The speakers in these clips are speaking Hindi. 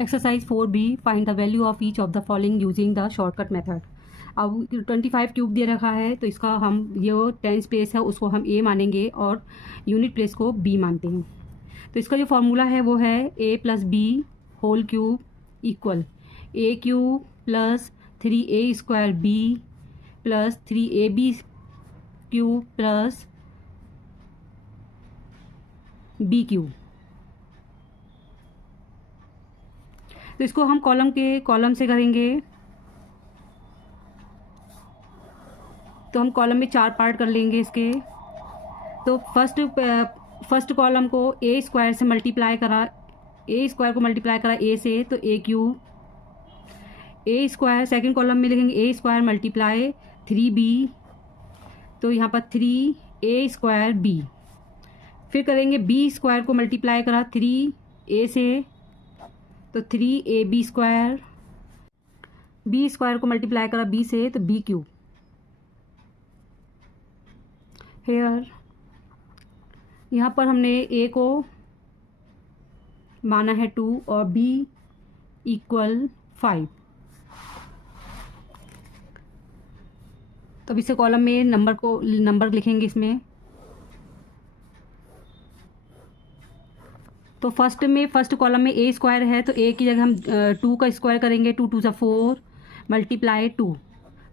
Exercise 4B, find the value of each of the following using the shortcut method. अब 25 क्यूब दे रखा है तो इसका हम ये टेंस प्लेस है उसको हम ए मानेंगे और यूनिट प्लेस को बी मानते हैं। तो इसका जो फॉर्मूला है वो है a plus B whole cube equal A cube plus 3a square B plus 3ab cube plus B cube. तो इसको हम कॉलम से करेंगे तो हम कॉलम में 4 पार्ट कर लेंगे इसके। तो फर्स्ट कॉलम को ए स्क्वायर से मल्टीप्लाई करा, ए स्क्वायर को मल्टीप्लाई करा ए से तो ए क्यूब, ए स्क्वायर सेकेंड कॉलम में लिखेंगे ए स्क्वायर मल्टीप्लाई 3b तो यहाँ पर 3a स्क्वायर b। फिर करेंगे बी स्क्वायर को मल्टीप्लाई करा 3a से तो 3ab स्क्वायर, बी स्क्वायर को मल्टीप्लाई करा b से तो b क्यूब। हेयर यहाँ पर हमने a को माना है 2 और b इक्वल 5। तो अब इसे कॉलम में नंबर लिखेंगे इसमें। तो फर्स्ट कॉलम में ए स्क्वायर है तो ए की जगह हम 2 का स्क्वायर करेंगे, 2 2 4 मल्टीप्लाई 2,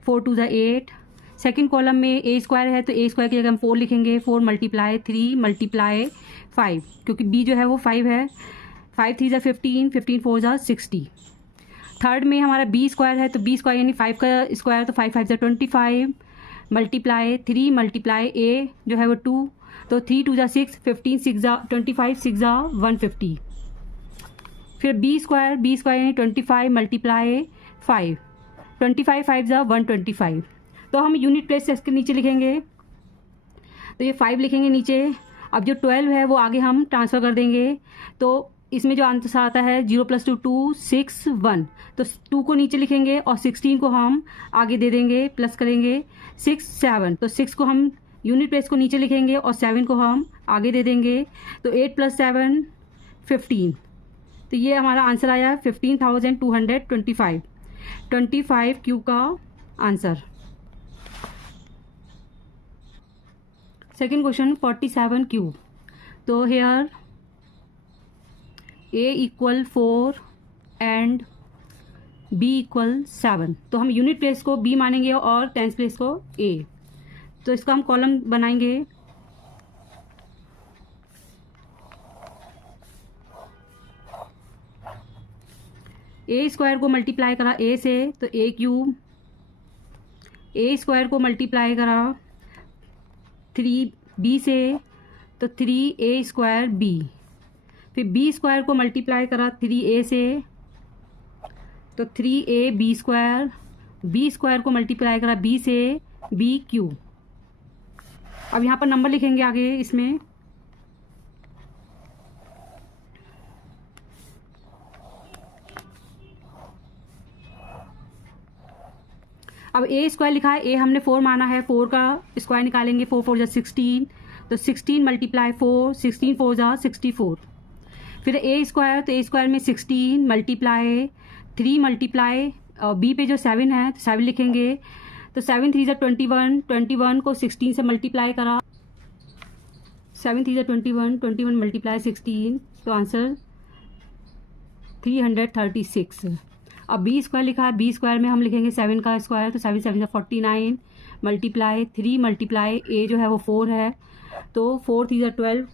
4 2 8। सेकेंड कॉलम में ए स्क्वायर है तो ए स्क्वायर की जगह हम 4 लिखेंगे, 4 मल्टीप्लाई 3 मल्टीप्लाई 5 क्योंकि बी जो है वो 5 है, 5 3 15, 15 4 60। थर्ड में हमारा बी स्क्वायर है तो बी स्क्वायर यानी 5 का स्क्वायर तो 5 5 25 मल्टीप्लाई 3 मल्टीप्लाई ए जो है वो 2 तो 3 2 6, 15 6 25 6 150। फिर बी स्क्वायर यानी 25 मल्टीप्लाई 5, 25 5 125। तो हम यूनिट प्लेस से इसके नीचे लिखेंगे तो ये 5 लिखेंगे नीचे। अब जो 12 है वो आगे हम ट्रांसफ़र कर देंगे तो इसमें जो आंसर आता है 0 + 2 2 6 1 तो 2 को नीचे लिखेंगे और 16 को हम आगे दे देंगे, प्लस करेंगे 6 7 तो 6 को हम यूनिट प्लेस को नीचे लिखेंगे और 7 को हम आगे दे देंगे तो 8 + 7 15। तो ये हमारा आंसर आया 15,225, 25 क्यूब का आंसर। Second question 47 cube. तो here a equal 4 and b equal 7 तो हम यूनिट प्लेस को b मानेंगे और टेंस प्लेस को a। तो इसका हम कॉलम बनाएंगे। ए स्क्वायर को मल्टीप्लाई करा a से तो a क्यूब, ए स्क्वायर को मल्टीप्लाई करा 3b से तो 3a स्क्वायर b। फिर b स्क्वायर को मल्टीप्लाई करा 3a से तो 3ab स्क्वायर, b स्क्वायर को मल्टीप्लाई करा b से b क्यूब। अब यहाँ पर नंबर लिखेंगे आगे इसमें। अब ए स्क्वायर लिखा है, ए हमने 4 माना है, 4 का स्क्वायर निकालेंगे, 4 4 16 तो 16 मल्टीप्लाई 4, 16 4 64। फिर ए स्क्वायर तो ए स्क्वायर में 16 मल्टीप्लाई 3 मल्टीप्लाई और बी पे जो 7 है तो 7 लिखेंगे तो 7 3 21, 21 को 16 से मल्टीप्लाई करा, 7 3 21, 21 मल्टीप्लाई 16 तो आंसर 336। अब बी स्क्वायर लिखा है, बी स्क्वायर में हम लिखेंगे 7 का स्क्वायर तो 7 7 49 मल्टीप्लाई 3 मल्टीप्लाई ए जो है वो 4 है तो 4 3 12,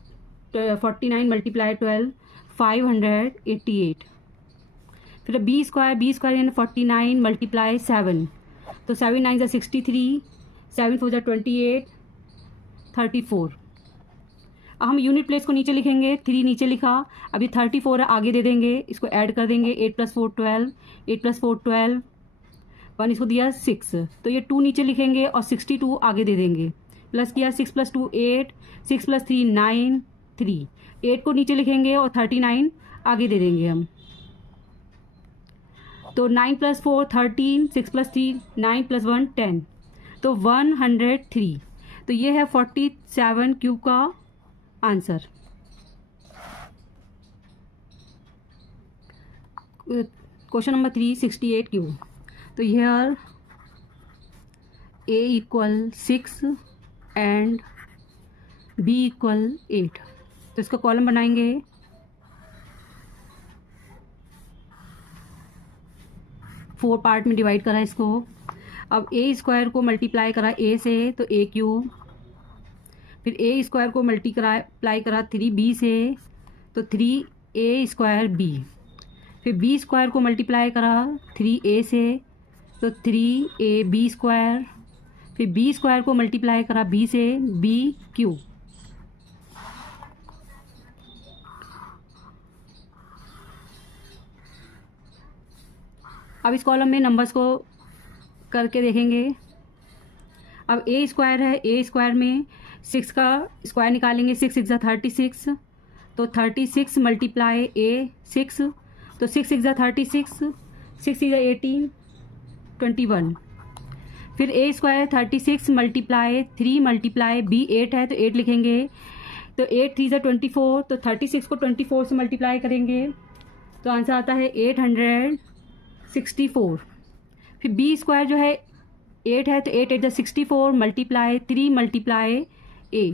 49 मल्टीप्लाई 12 588। फिर बी स्क्वायर यानी 49 मल्टीप्लाई 7 तो 7 9 63, 7 4 28 34। अब हम यूनिट प्लेस को नीचे लिखेंगे, 3 नीचे लिखा, अभी 34 आगे दे देंगे, इसको ऐड कर देंगे 8 + 4 12, 8 + 4 12, 1 इसको दिया 6 तो ये 2 नीचे लिखेंगे और 62 आगे दे देंगे, प्लस किया 6 + 2 8, 6 + 3 9 3, 8 को नीचे लिखेंगे और 39 आगे दे देंगे हम। तो 9 + 4 13, 6 + 3 9 + 1 10 तो 103। तो ये है 47 क्यूब का आंसर। Question number 3, 68 cube. तो here A equal 6 and B equal 8। तो इसका कॉलम बनाएंगे। फोर पार्ट में डिवाइड करा इसको। अब ए स्क्वायर को मल्टीप्लाई करा ए से तो ए क्यूब, फिर ए स्क्वायर को मल्टीप्लाई करा 3b से तो 3a स्क्वायर b, फिर b स्क्वायर को मल्टीप्लाई करा 3a से तो 3ab स्क्वायर, फिर b स्क्वायर को मल्टीप्लाई करा b से b क्यूब। अब इस कॉलम में नंबर्स को करके देखेंगे। अब ए स्क्वायर है, ए स्क्वायर में 6 का स्क्वायर निकालेंगे। 6 6 36, तो 36 मल्टीप्लाई ए 6, तो 6 6 36, 6 6 18 21। फिर ए स्क्वायर 36 मल्टीप्लाई 3 मल्टीप्लाई बी 8 है तो 8 लिखेंगे। तो 8 3 24, तो 36 को 24 से मल्टीप्लाई करेंगे तो आंसर आता है 864। फिर बी स्क्वायर जो है 8 है तो 8 8 64 मल्टीप्लाई 3 मल्टीप्लाई ए,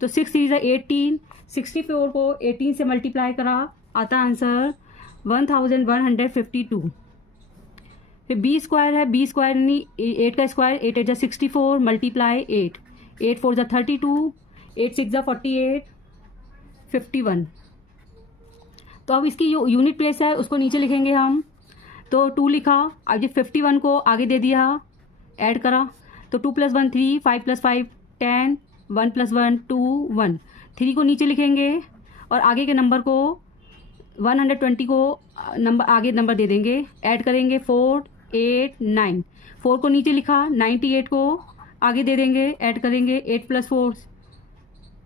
तो 6 3 18, 64 को 18 से मल्टीप्लाई करा आता आंसर 1152। फिर बी स्क्वायर है, बी स्क्वायर यानी 8 का स्क्वायर 8 8 64 मल्टीप्लाई 8, 8 4 32, 8 6 48 51। तो अब इसकी जो यूनिट प्लेस है उसको नीचे लिखेंगे हम। तो 2 लिखा, अब ये 51 को आगे दे दिया, ऐड करा तो 2 + 1 3, 5 + 5 10, 1 + 1 2 1। 3 को नीचे लिखेंगे और आगे के नंबर को 120 को नंबर आगे नंबर दे देंगे, ऐड करेंगे 4 8 9। 4 को नीचे लिखा, 98 को आगे दे देंगे, ऐड करेंगे 8 + 4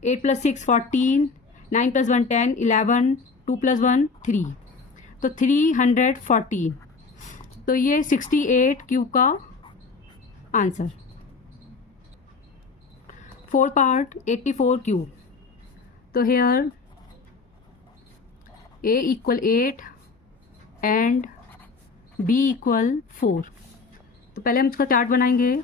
8 + 6 14, 9 + 1 10 11, 2 + 1 3, तो 314। तो ये 68 क्यूब का आंसर। 4 part 84 cube. तो here a equal 8 and b equal 4। तो पहले हम इसका चार्ट बनाएंगे।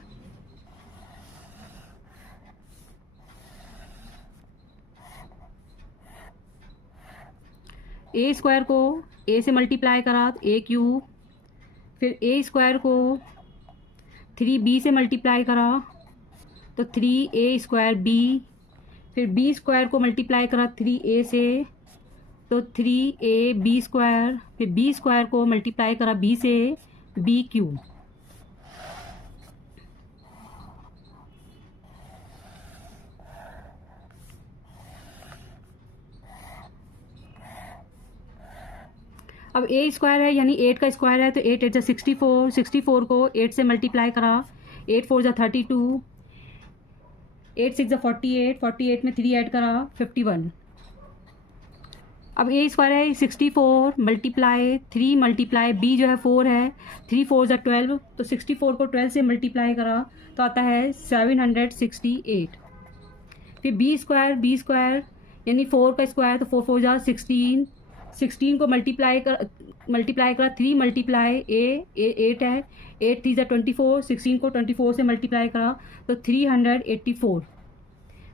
ए स्क्वायर को ए से मल्टीप्लाई करा तो ए क्यूब, फिर ए स्क्वायर को 3b से मल्टीप्लाई करा तो 3a स्क्वायर b, फिर b स्क्वायर को मल्टीप्लाई करा 3a से तो 3ab स्क्वायर, फिर b स्क्वायर को मल्टीप्लाई करा b से b क्यूब। अब ए स्क्वायर है यानी 8 का स्क्वायर है तो 8 8 64, 64 को 8 से मल्टीप्लाई करा, 8 4 32, 8 6 48, 48 में 3 ऐड करा 51। अब ए स्क्वायर है 64 मल्टीप्लाई 3 मल्टीप्लाई बी जो है 4 है, 3 4 12, तो 64 को 12 से मल्टीप्लाई करा तो आता है 768। फिर बी स्क्वायर यानी 4 का स्क्वायर तो 4 4 16, 16 को मल्टीप्लाई करा 3 मल्टीप्लाई ए 8 है, 8 3 24, 16 को 24 से मल्टीप्लाई करा तो 384।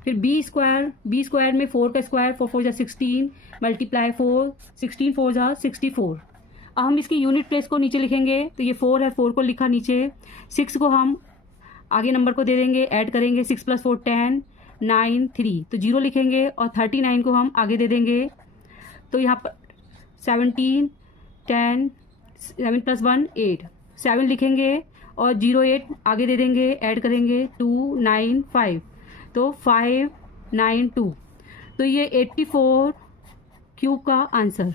फिर बी स्क्वायर में 4 का स्क्वायर 4 4 16 मल्टीप्लाई 4, 16 4 64। अब हम इसकी यूनिट प्लेस को नीचे लिखेंगे। तो ये 4 है, 4 को लिखा नीचे, 6 को हम आगे नंबर को दे देंगे, ऐड करेंगे 6 + 4 10 9 3, तो 0 लिखेंगे और 39 को हम आगे दे देंगे। तो यहाँ पर 17 10, 7 + 1 8, 7 लिखेंगे और 08 आगे दे देंगे, ऐड करेंगे 2 9 5, तो 5 9 2। तो ये 84 क्यूब का आंसर।